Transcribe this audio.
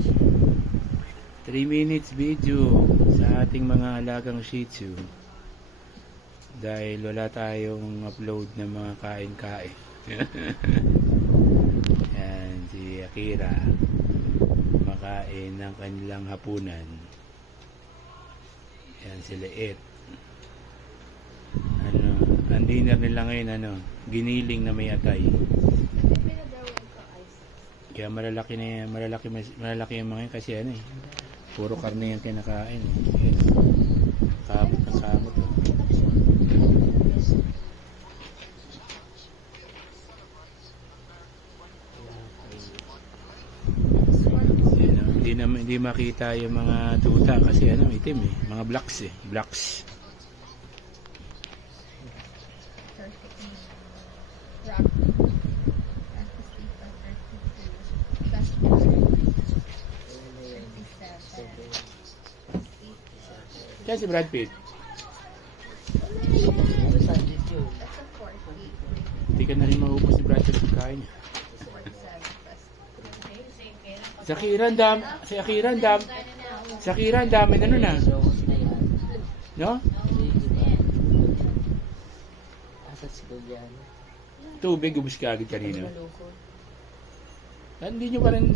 3 minutes video sa ating mga alagang Shih Tzu dahil wala tayong upload ng mga kain-kain. Yan, si Akira makain ng kanilang hapunan. Yan, si Leet. Ang dinner nila ngayon, giniling na may atay. Kaya malalaki yung mga yun kasi puro karne yung kinakain. Yes. Kamot ng kamot. Hindi makita yung mga tuta kasi itim mga blacks. Kaya si Brad Pitt hindi ka na rin maubos si Brad Pitt kain. Sa Akira ang dami na nun no? Tubig ubus ka agad kanina. Hindi nyo pa rin